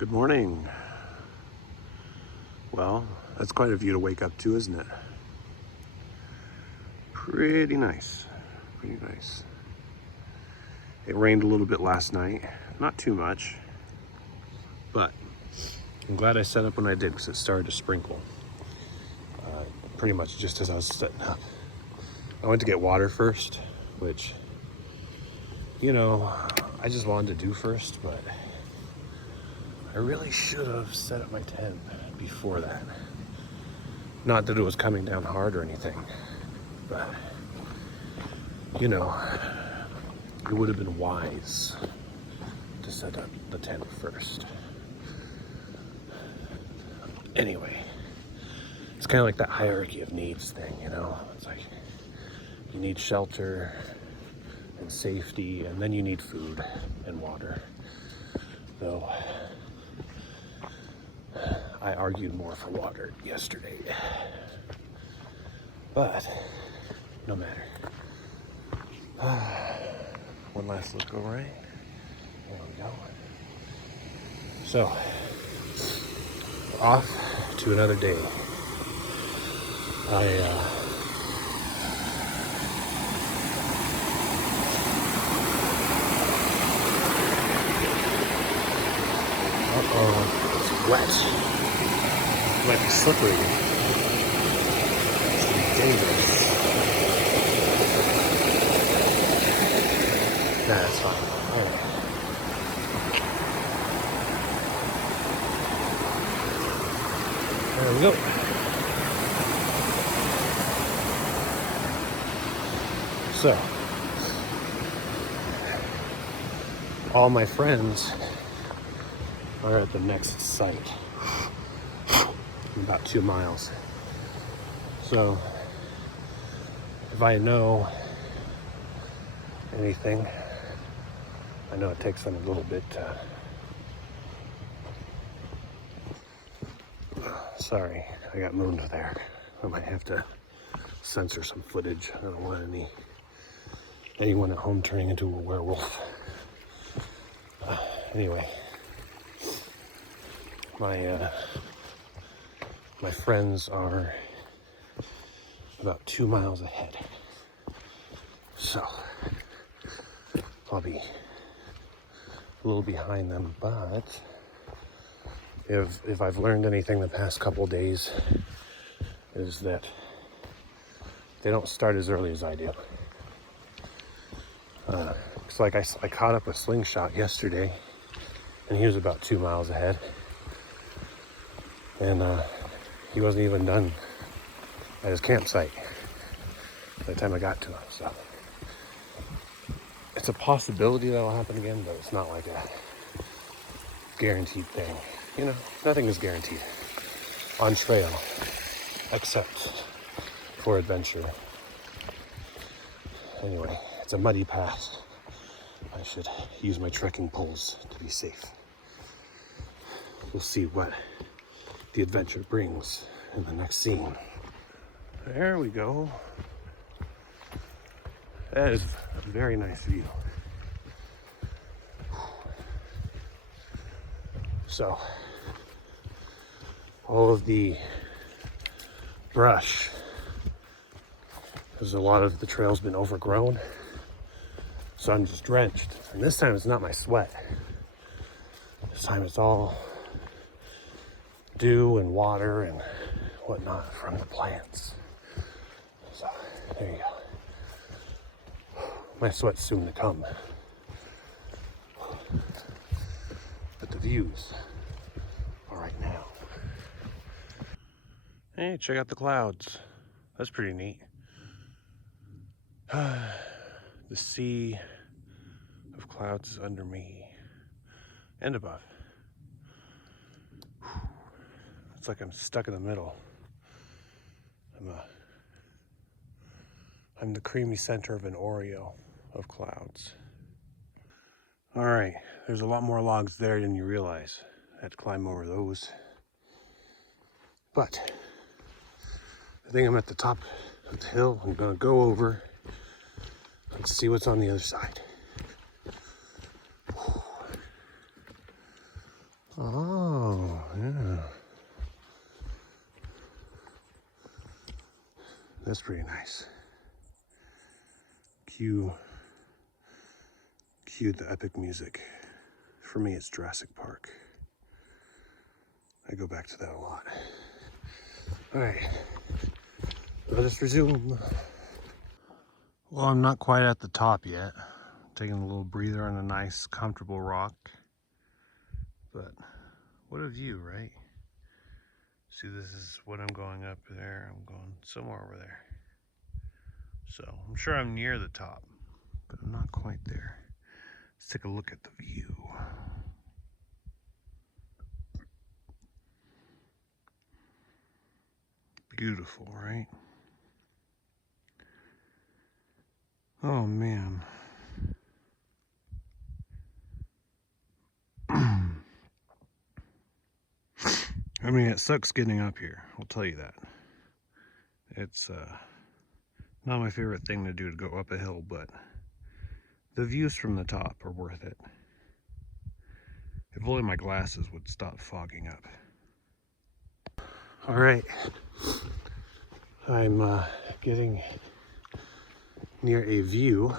Good morning. Well, that's quite a view to wake up to, isn't it? Pretty nice. Pretty nice. It rained a little bit last night. Not too much. But I'm glad I set up when I did because it started to sprinkle. Pretty much just as I was setting up. I went to get water first, which, I just wanted to do first, but I really should have set up my tent before that. Not that it was coming down hard or anything, but, it would have been wise to set up the tent first. Anyway, it's kind of like that hierarchy of needs thing, It's like you need shelter and safety, and then you need food and water. Though I argued more for water yesterday. But no matter. One last look over, right? There we go. So, off to another day. It's wet. It might be slippery. It's gonna be dangerous. Nah, that's fine. Alright. There we go. So, all my friends are at the next site, about 2 miles. So, if I know anything, I know it takes them a little bit to... Sorry, I got mooned there. I might have to censor some footage. I don't want anyone at home turning into a werewolf. Anyway, my friends are about 2 miles ahead, so I'll be a little behind them. But if I've learned anything the past couple days, is that they don't start as early as I do. It's like I caught up with Slingshot yesterday, and he was about 2 miles ahead, and he wasn't even done at his campsite by the time I got to him. So it's a possibility that'll happen again, but it's not like a guaranteed thing. Nothing is guaranteed on trail except for adventure. Anyway, it's a muddy path. I should use my trekking poles to be safe. We'll see what the adventure brings in the next scene. There we go. That is a very nice view. So, all of the brush, because a lot of the trail's been overgrown, so I'm just drenched. And this time it's not my sweat. This time it's all dew and water and whatnot from the plants. So there you go. My sweat's soon to come. But the views are right now. Hey, check out the clouds. That's pretty neat. The sea of clouds is under me and above. It's like I'm stuck in the middle. I'm the creamy center of an Oreo of clouds. All right, there's a lot more logs there than you realize. I had to climb over those. But I think I'm at the top of the hill. I'm gonna go over and see what's on the other side. Oh, yeah. That's pretty nice. Cue the epic music. For me, it's Jurassic Park. I go back to that a lot. All right, let us resume. Well, I'm not quite at the top yet. Taking a little breather on a nice, comfortable rock. But what a view, right? See, this is what I'm going up there. I'm going somewhere over there. So I'm sure I'm near the top, but I'm not quite there. Let's take a look at the view. Beautiful, right? Oh man. I mean, it sucks getting up here, I'll tell you that. It's not my favorite thing to do, to go up a hill, but the views from the top are worth it. If only my glasses would stop fogging up. All right, I'm getting near a view,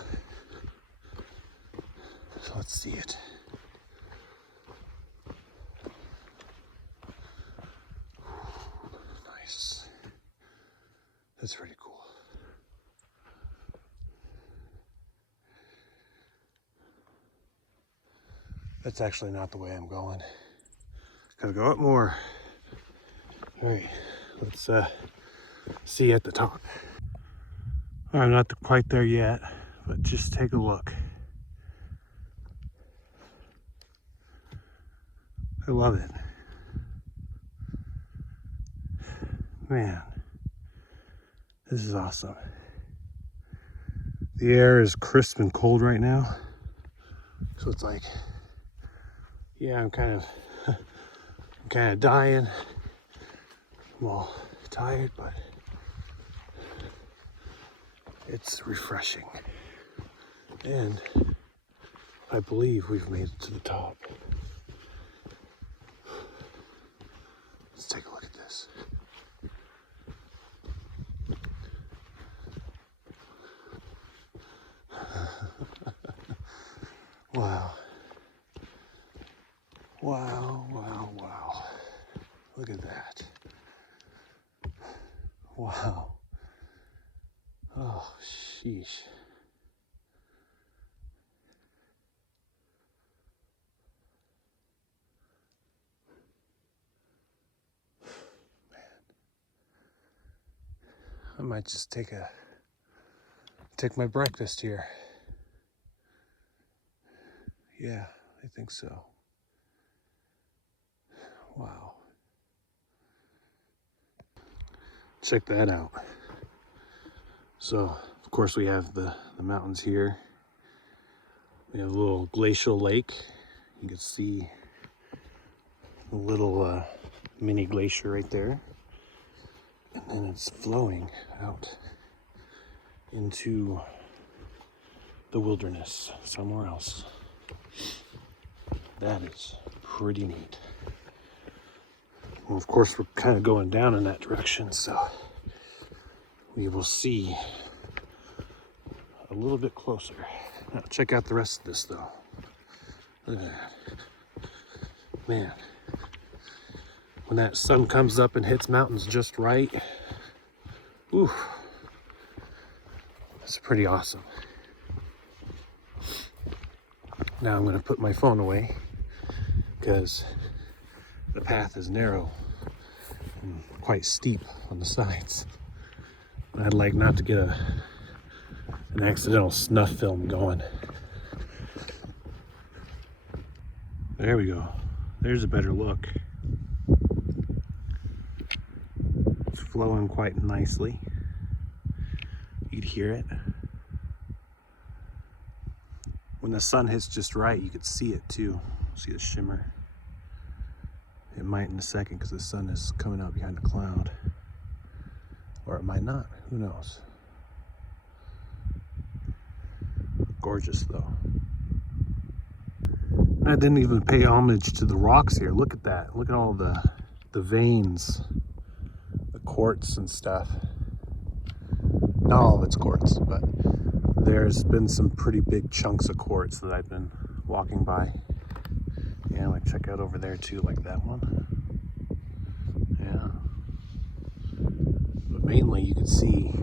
so let's see it. Nice. That's pretty cool. That's actually not the way I'm going. Gotta go up more. All right, let's see you at the top. All right, I'm not quite there yet, but just take a look. I love it. Man, this is awesome. The air is crisp and cold right now, so it's like, yeah, I'm kind of dying. I'm all tired, but it's refreshing. And I believe we've made it to the top. Let's take a look at this. Wow. Wow, wow, wow. Look at that. Wow. Oh, sheesh. Man. I might just take my breakfast here. Yeah, I think so. Wow. Check that out. So, of course, we have the mountains here. We have a little glacial lake. You can see a little mini glacier right there. And then it's flowing out into the wilderness somewhere else. That is pretty neat. Well, of course, we're kind of going down in that direction, so we will see a little bit closer. Now, check out the rest of this, though. Look at that. Man, when that sun comes up and hits mountains just right, ooh, it's pretty awesome. Now I'm going to put my phone away because the path is narrow and quite steep on the sides. I'd like not to get an accidental snuff film going. There we go. There's a better look. It's flowing quite nicely. You'd hear it. When the sun hits just right, you could see it too. See the shimmer. It might in a second because the sun is coming out behind a cloud. Or it might not, who knows? Gorgeous though. I didn't even pay homage to the rocks here. Look at that. Look at all the veins, the quartz and stuff. Not all of it's quartz, but there's been some pretty big chunks of quartz that I've been walking by. Yeah, like check out over there too, like that one. Yeah. But mainly you can see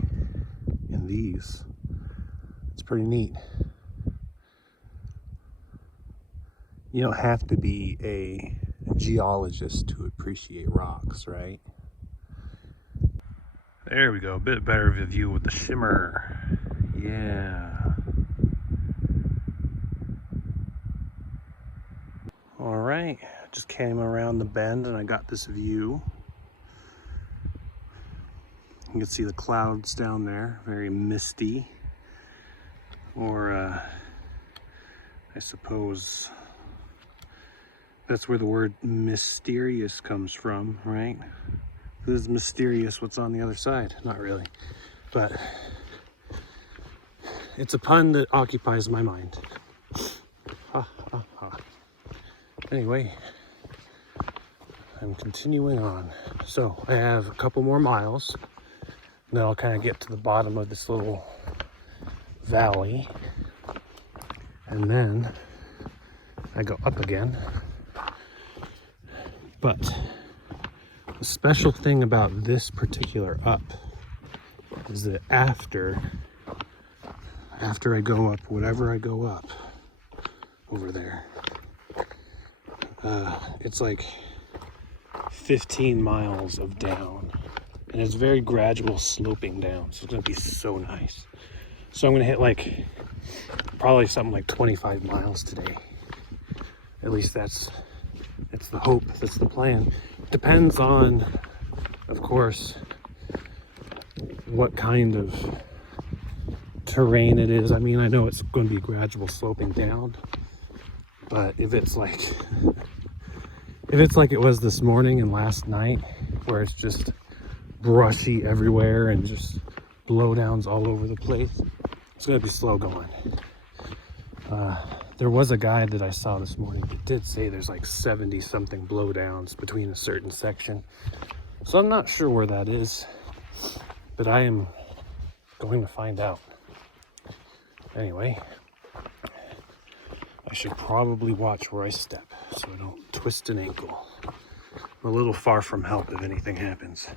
in these, it's pretty neat. You don't have to be a geologist to appreciate rocks, right? There we go, a bit better of a view with the shimmer. Yeah. All right, just came around the bend and I got this view. You can see the clouds down there, very misty. Or I suppose that's where the word mysterious comes from, right? Who's mysterious? What's on the other side? Not really, but it's a pun that occupies my mind. Ha ha ha. Anyway, I'm continuing on. So I have a couple more miles, and then I'll kind of get to the bottom of this little valley, and then I go up again. But the special thing about this particular up is that after I go up, whatever I go up over there, it's like 15 miles of down, and it's very gradual sloping down, so it's gonna be so nice. So I'm gonna hit like probably something like 25 miles today. At least that's the hope, that's the plan. Depends on, of course, what kind of terrain it is. I mean, I know it's going to be gradual sloping down, but if it's like it was this morning and last night, where it's just brushy everywhere and just blowdowns all over the place, it's going to be slow going. There was a guide that I saw this morning that did say there's like 70 something blowdowns between a certain section. So I'm not sure where that is, but I am going to find out. Anyway, I should probably watch where I step so I don't twist an ankle. I'm a little far from help if anything happens.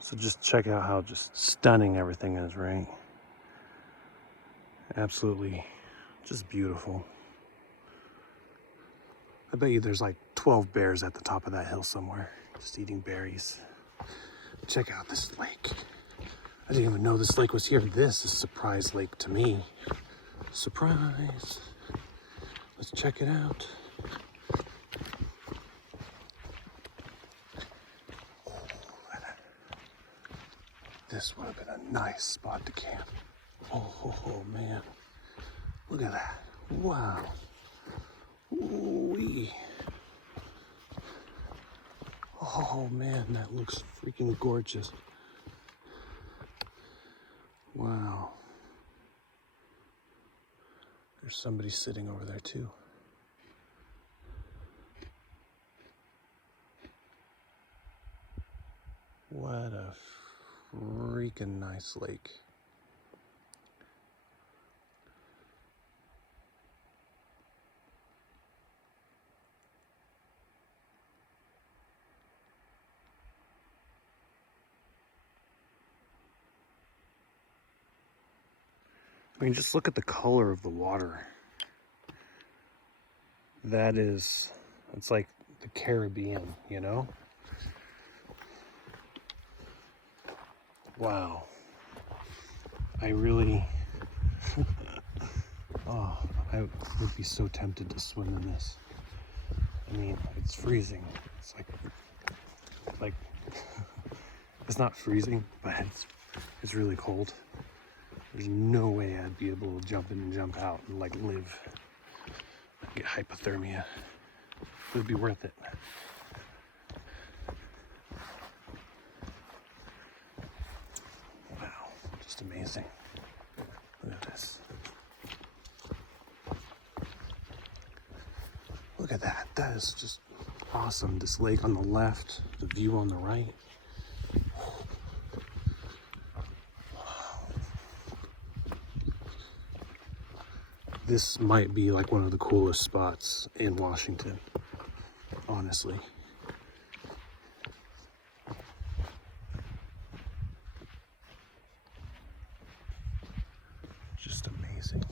So just check out how just stunning everything is, right? Absolutely just beautiful. I bet you there's like 12 bears at the top of that hill somewhere, just eating berries. Check out this lake. I didn't even know this lake was here. This is a surprise lake to me. Surprise. Let's check it out. This would have been a nice spot to camp. Oh man. Look at that. Wow. Ooh-wee. Oh man, that looks freaking gorgeous. Wow. There's somebody sitting over there too. What a freaking nice lake. I mean, just look at the color of the water. It's like the Caribbean, you know? Wow. I really, oh, I would be so tempted to swim in this. I mean, it's freezing. It's like, it's not freezing, but it's really cold. There's no way I'd be able to jump in and jump out and like live. I'd get hypothermia. It would be worth it. Wow, just amazing. Look at this. Look at that. That is just awesome. This lake on the left, the view on the right. This might be like one of the coolest spots in Washington, honestly. Just amazing.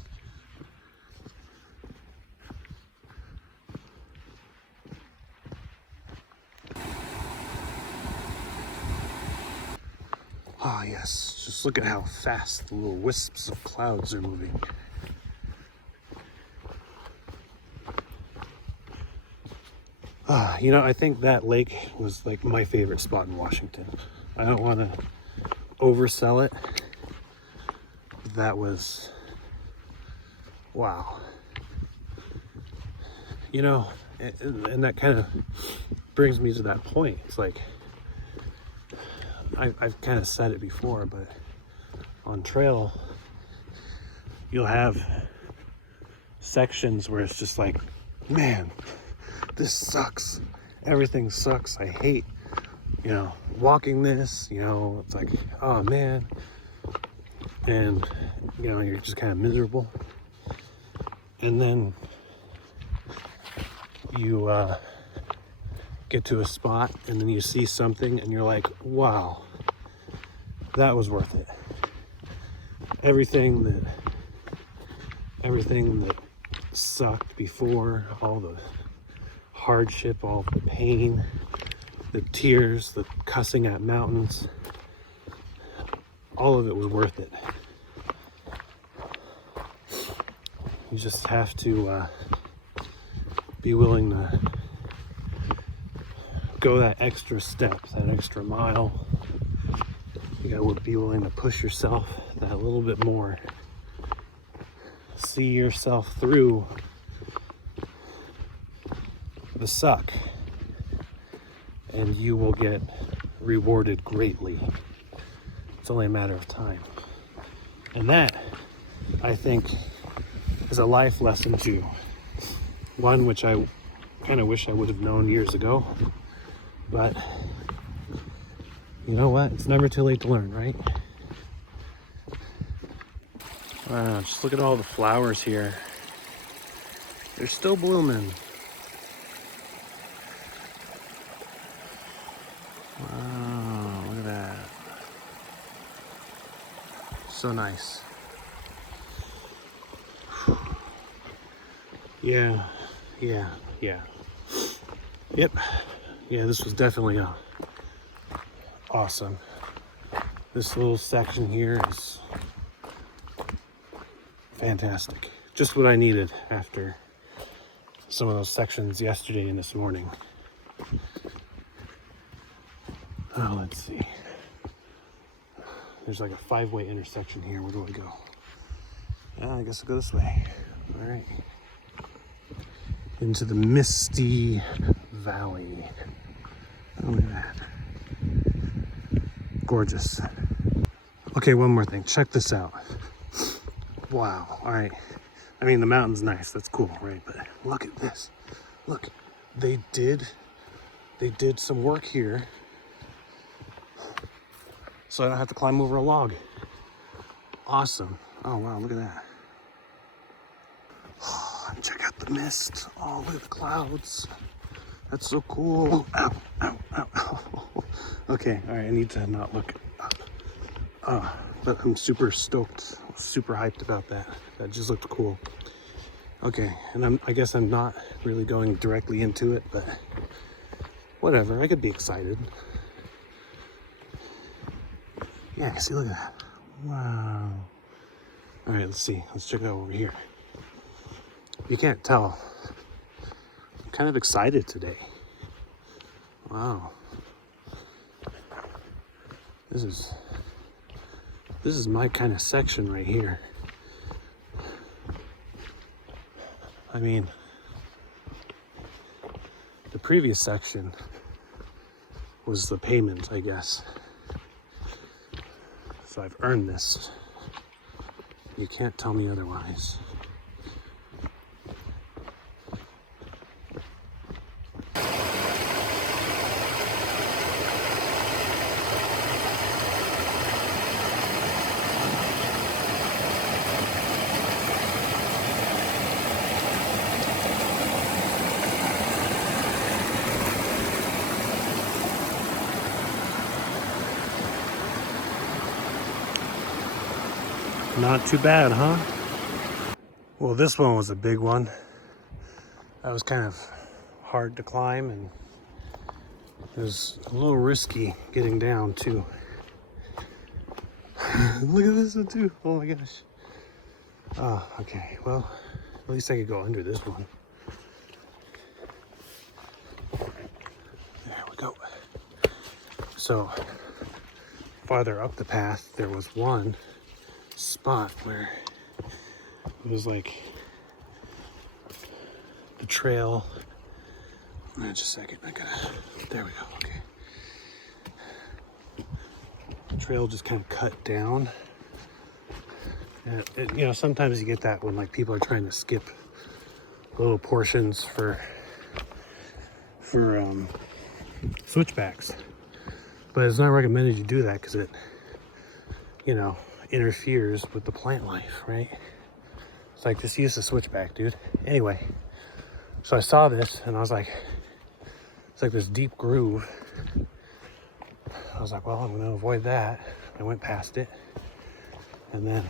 Ah, yes. Just look at how fast the little wisps of clouds are moving. You know, I think that lake was like my favorite spot in Washington. I don't want to oversell it. That was, wow. You know, and that kind of brings me to that point. It's like, I've kind of said it before, but on trail, you'll have sections where it's just like, man, this sucks. Everything sucks. I hate, you know, walking this, you know, it's like, oh man. And, you know, you're just kind of miserable. And then you get to a spot and then you see something and you're like, wow, that was worth it. Everything that sucked before, all the hardship, all the pain, the tears, the cussing at mountains, all of it was worth it. You just have to be willing to go that extra step, that extra mile. You gotta be willing to push yourself that little bit more. See yourself through the suck, and you will get rewarded greatly. It's only a matter of time. And that, I think, is a life lesson too. One which I kind of wish I would have known years ago, but you know what? It's never too late to learn, right? Wow, just look at all the flowers here. They're still blooming. Wow, look at that. So nice. Yeah. Yep. Yeah, this was definitely awesome. This little section here is fantastic. Just what I needed after some of those sections yesterday and this morning. Oh, let's see. There's like a 5-way intersection here. Where do I go? I guess I'll go this way. All right. Into the misty valley. Oh, look at that. Gorgeous. Okay, one more thing. Check this out. Wow. All right. I mean, the mountain's nice. That's cool, right? But look at this. Look, they did some work here, so I don't have to climb over a log. Awesome. Oh wow, look at that. Check out the mist. Oh, look at the clouds. That's so cool. Ow, ow, ow, ow. Okay, all right, I need to not look up. But I'm super stoked, super hyped about that. That just looked cool. Okay, and I guess I'm not really going directly into it, but whatever, I could be excited. Yeah, see, look at that. Wow. All right, let's see. Let's check it out over here. You can't tell. I'm kind of excited today. Wow. This is my kind of section right here. I mean, the previous section was the payment, I guess. So I've earned this. You can't tell me otherwise. Not too bad, huh? Well, this one was a big one. That was kind of hard to climb, and it was a little risky getting down too. Look at this one too. Oh my gosh. Oh, okay. Well, at least I could go under this one. There we go. So farther up the path, there was one spot where it was like the trail. Just a second. There we go. Okay. The trail just kind of cut down. And you know, sometimes you get that when like people are trying to skip little portions for switchbacks. But it's not recommended you do that because it, you know, interferes with the plant life, right? It's like, just use the switchback, dude. Anyway, so I saw this and I was like, it's like this deep groove. I was like, well, I'm gonna avoid that. I went past it, and then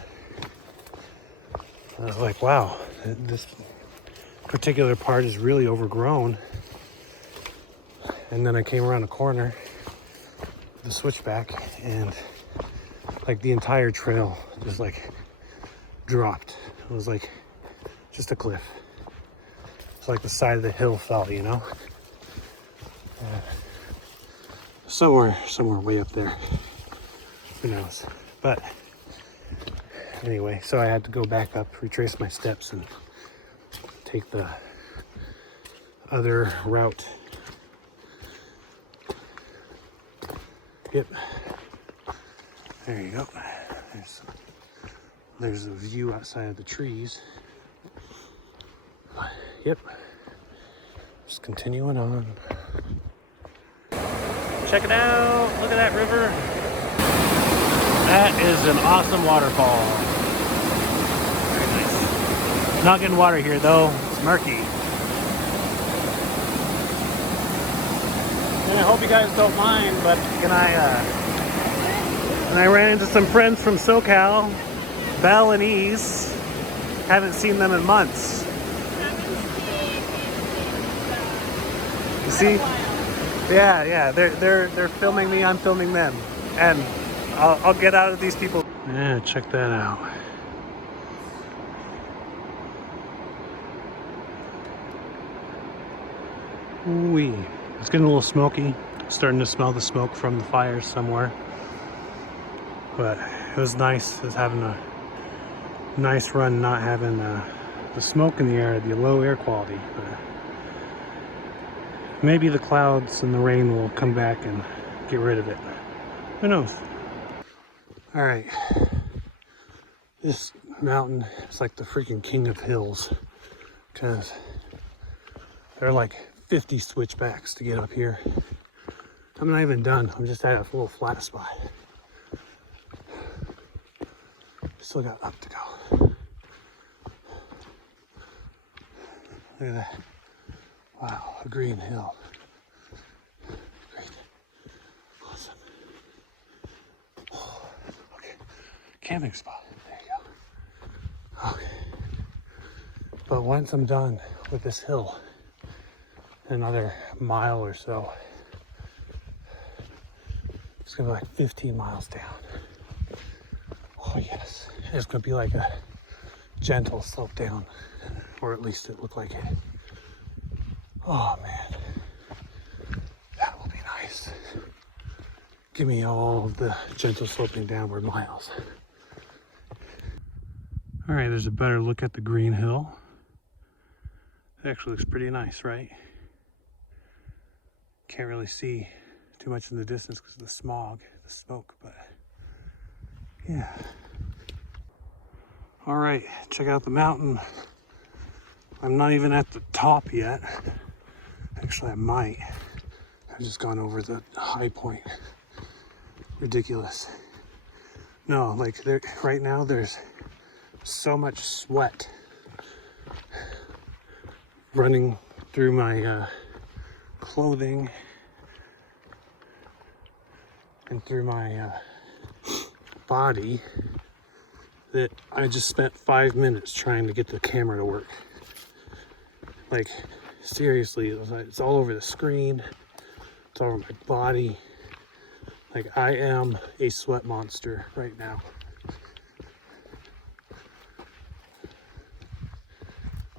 I was like, wow, this particular part is really overgrown. And then I came around a corner, the switchback, and like the entire trail just like dropped. It was like just a cliff. It's like the side of the hill fell, you know? Somewhere way up there. Who knows? But anyway, so I had to go back up, retrace my steps, and take the other route. Yep. There you go. There's a view outside of the trees. Yep. Just continuing on. Check it out. Look at that river. That is an awesome waterfall. Very nice. Not getting water here though. It's murky. And I hope you guys don't mind, but and I ran into some friends from SoCal, Belle and Ease. Haven't seen them in months. You see? Yeah. They're filming me. I'm filming them, and I'll get out of these people. Yeah, check that out. Ooh-wee. It's getting a little smoky. Starting to smell the smoke from the fires somewhere. But it was nice just having a nice run, not having the smoke in the air, the low air quality. But maybe the clouds and the rain will come back and get rid of it. Who knows? All right. This mountain is like the freaking king of hills, because there are like 50 switchbacks to get up here. I'm not even done. I'm just at a little flat spot. Still got up to go. Look at that. Wow, a green hill. Great. Awesome. Oh, okay. Camping spot. There you go. Okay. But once I'm done with this hill, another mile or so, it's gonna be like 15 miles down. Oh yes, it's gonna be like a gentle slope down, or at least it looked like it. Oh man, that will be nice. Give me all of the gentle sloping downward miles. All right, there's a better look at the green hill. It actually looks pretty nice, right? Can't really see too much in the distance because of the smog, the smoke, but yeah. All right, check out the mountain. I'm not even at the top yet. Actually, I might. I've just gone over the high point. Ridiculous. No, like right now there's so much sweat running through my clothing and through my body that I just spent 5 minutes trying to get the camera to work. Like, seriously, it's all over the screen. It's all over my body. Like, I am a sweat monster right now.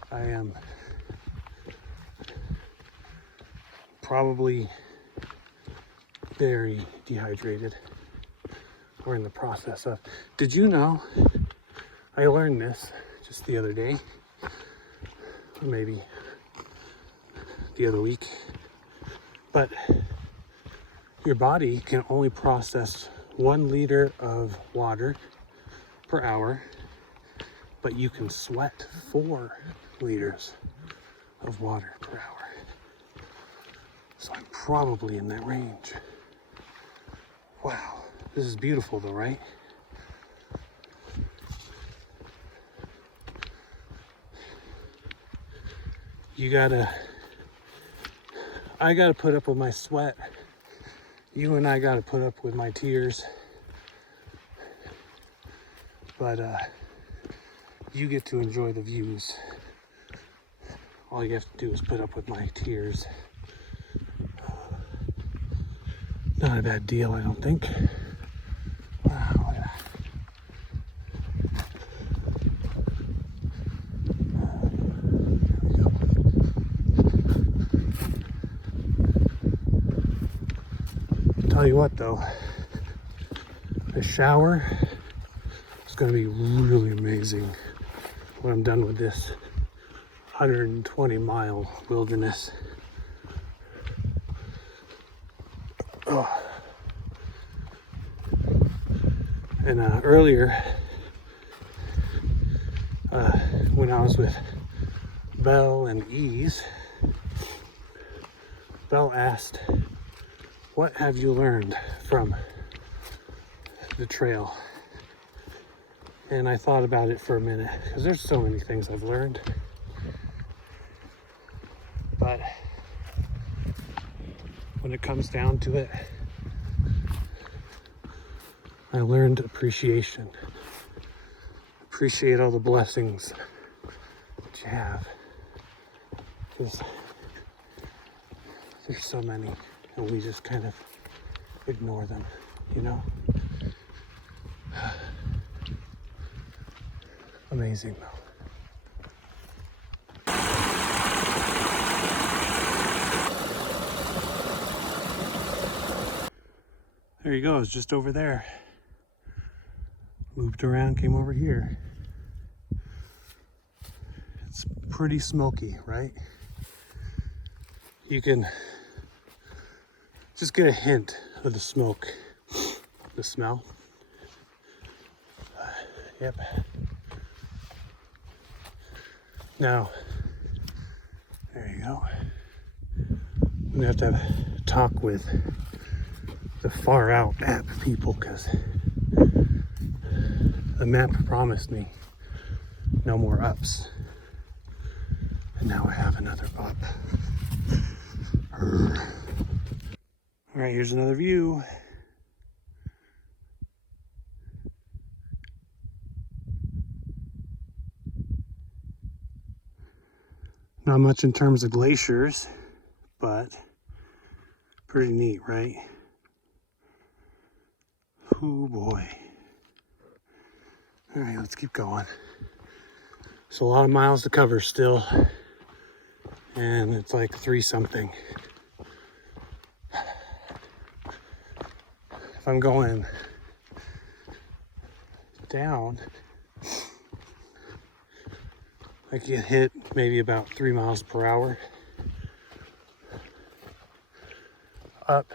I am probably very dehydrated. We're in the process of. Did you know, I learned this just the other day, or maybe the other week, but your body can only process 1 liter of water per hour, but you can sweat 4 liters of water per hour. So I'm probably in that range. Wow, this is beautiful though, right? I gotta put up with my sweat. You and I gotta put up with my tears. But you get to enjoy the views. All you have to do is put up with my tears. Not a bad deal, I don't think. Wow, look at that. Tell you what though, the shower is going to be really amazing when I'm done with this 120-mile wilderness. Oh. And earlier, when I was with Belle and Ease, Belle asked, "What have you learned from the trail?" And I thought about it for a minute, because there's so many things I've learned. But when it comes down to it, I learned appreciation. Appreciate all the blessings that you have. Because there's so many, and we just kind of ignore them, you know? Amazing though. There you go, it's just over there. Looped around, came over here. It's pretty smoky, right? You can just get a hint of the smoke, the smell. Yep. Now, there you go. I'm gonna have to have a talk with the Far Out app people, because the map promised me no more ups, and now I have another up. All right, here's another view. Not much in terms of glaciers, but pretty neat, right? Oh boy. All right, let's keep going. There's a lot of miles to cover still, and it's like 3 something. If I'm going down, I can hit maybe about 3 miles per hour. Up,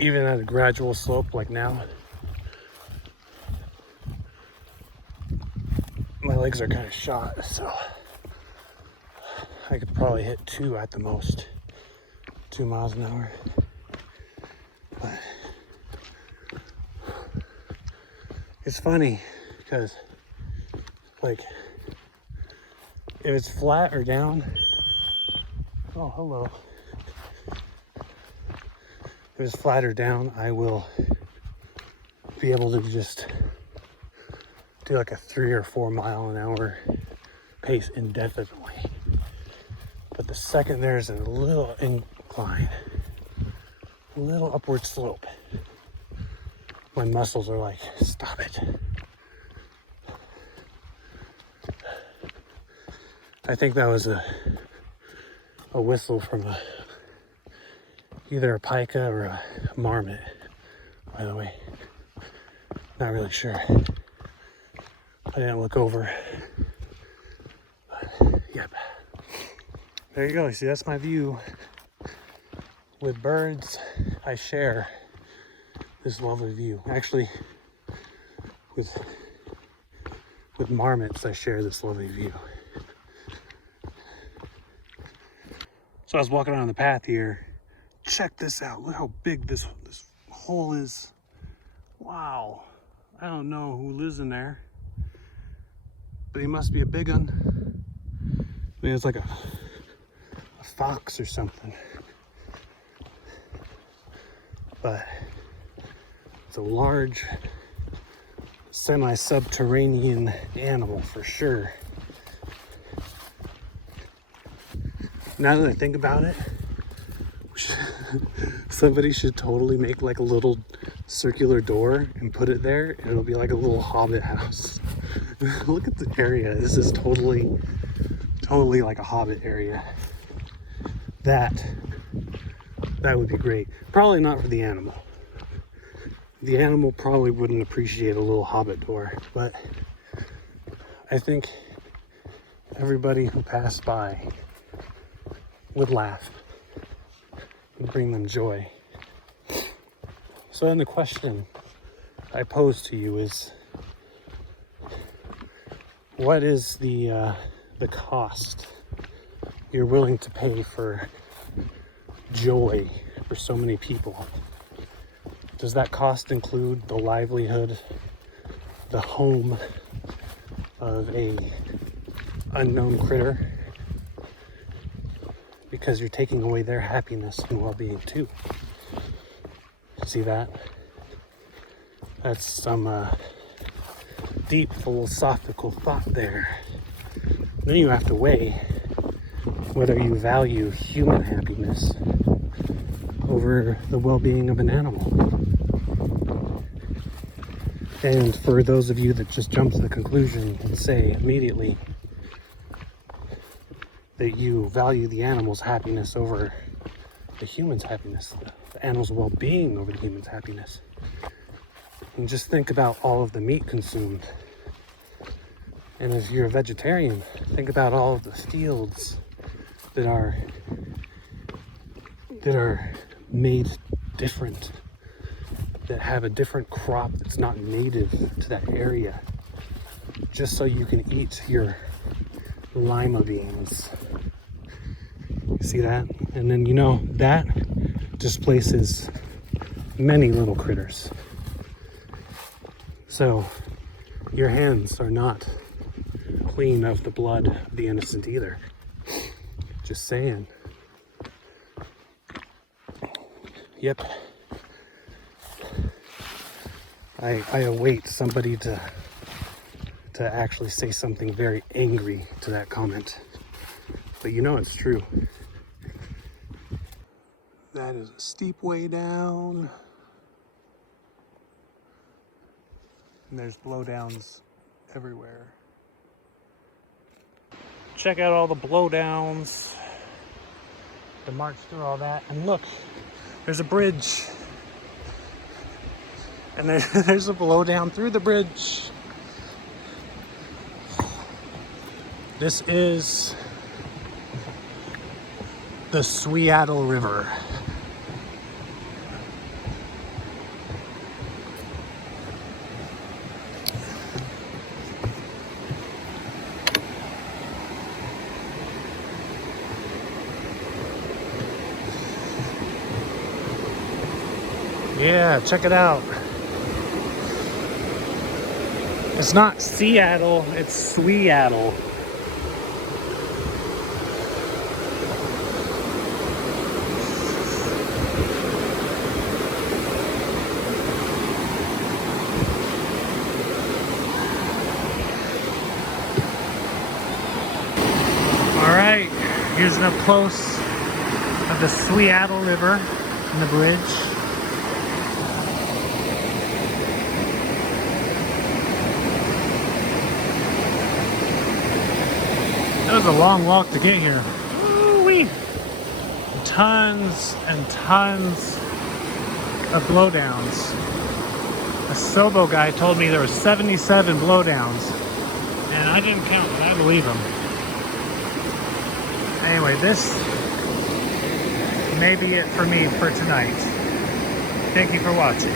even at a gradual slope like now, my legs are kind of shot, so I could probably hit 2 at the most, 2 miles an hour. But it's funny because, like, if it's flat or down, oh, hello. If it's flat or down, I will be able to just do like a 3 or 4 mile an hour pace indefinitely. But the second there's a little incline, a little upward slope, my muscles are like, stop it. I think that was a whistle from either a pika or a marmot, by the way. Not really sure. I didn't look over. But, yep. There you go. See, that's my view. With birds, I share this lovely view. Actually, with marmots, I share this lovely view. So I was walking around the path here. Check this out. Look how big this hole is. Wow. I don't know who lives in there, but he must be a big one. I mean, it's like a fox or something. But it's a large semi-subterranean animal for sure. Now that I think about it, somebody should totally make like a little circular door and put it there, and it'll be like a little hobbit house. Look at the area. This is totally like a hobbit area. That would be great. Probably not for the animal. The animal probably wouldn't appreciate a little hobbit door, but I think everybody who passed by would laugh and bring them joy. So then the question I pose to you is, what is the cost you're willing to pay for joy for so many people? Does that cost include the livelihood, the home of a unknown critter? Because you're taking away their happiness and well-being too. See that? That's some deep philosophical thought there. Then you have to weigh whether you value human happiness over the well-being of an animal. And for those of you that just jump to the conclusion and say immediately that you value the animal's happiness over the human's happiness, the animal's well-being over the human's happiness, and just think about all of the meat consumed. And if you're a vegetarian, think about all of the fields that are made different, that have a different crop that's not native to that area, just so you can eat your lima beans. See that? And then that displaces many little critters. So your hands are not clean of the blood of the innocent either. Just saying. Yep. I await somebody to actually say something very angry to that comment. But it's true. That is a steep way down. And there's blowdowns everywhere. Check out all the blowdowns. To march through all that. And look, there's a bridge. And there's a blowdown through the bridge. This is the Suiattle River. Yeah, check it out. It's not Seattle, it's Suiattle. Here's an up close of the Suiattle River and the bridge. That was a long walk to get here. Woo-wee. Tons and tons of blowdowns. A Sobo guy told me there were 77 blowdowns, and I didn't count, but I believe him. Anyway, this may be it for me for tonight. Thank you for watching.